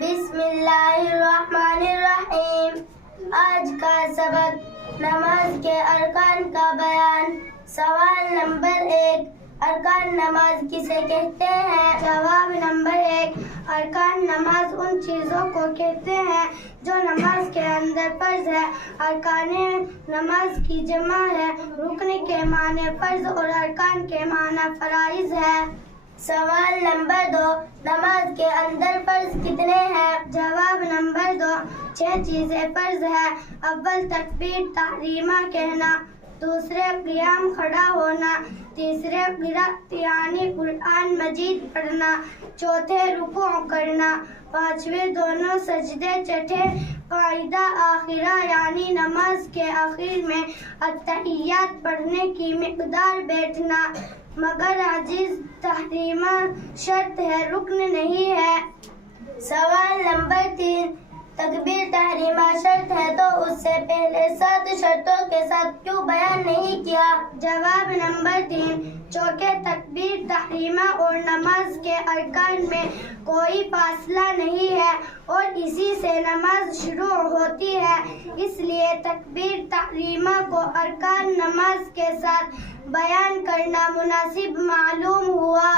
بسم اللہ الرحمن الرحیم۔ آج کا سبق نماز کے ارکان کا بیان۔ سوال نمبر 1، ارکان نماز کسے کہتے ہیں؟ جواب نمبر 1، ارکان نماز ان چیزوں کو کہتے ہیں جو نماز کے اندر فرض ہے۔ ارکان نماز کی جمع ہے۔ رکن کے معنی فرض اور ارکان کے معنی فرائض ہے۔ سوال نمبر 2، نماز کے اندر فرض کتنے ہیں؟ جواب نمبر 2، 6 چیزیں فرض ہیں۔ اول تکبیر تحریمہ کہنا، دوسرے قیام کھڑا ہونا، تیسرے قرأت یعنی قرآن مجید پڑھنا، چوتھے رکوع کرنا، پانچویں دونوں سجدے چھٹے قاعدہ آخرہ یعنی نماز کے آخر میں التحیات پڑھنے کی مقدار بیٹھنا، مگر عاجز تحریمہ شرط ہے، رکن نہیں ہے۔ سوال نمبر 3، تکبیر تحریمہ شرط ہے تو اس سے پہلے 7 شرطوں کے ساتھ کیوں بیان نہیں کیا؟ جواب نمبر 3، چونکہ تکبیر تحریمہ اور نماز کے ارکان میں کوئی فاصلہ نہیں ہے اور اسی سے نماز شروع ہوتی ہے، اس لیے تکبیر تحریمہ کو ارکان نماز کے ساتھ بیان کرنا مناسب معلوم ہوا۔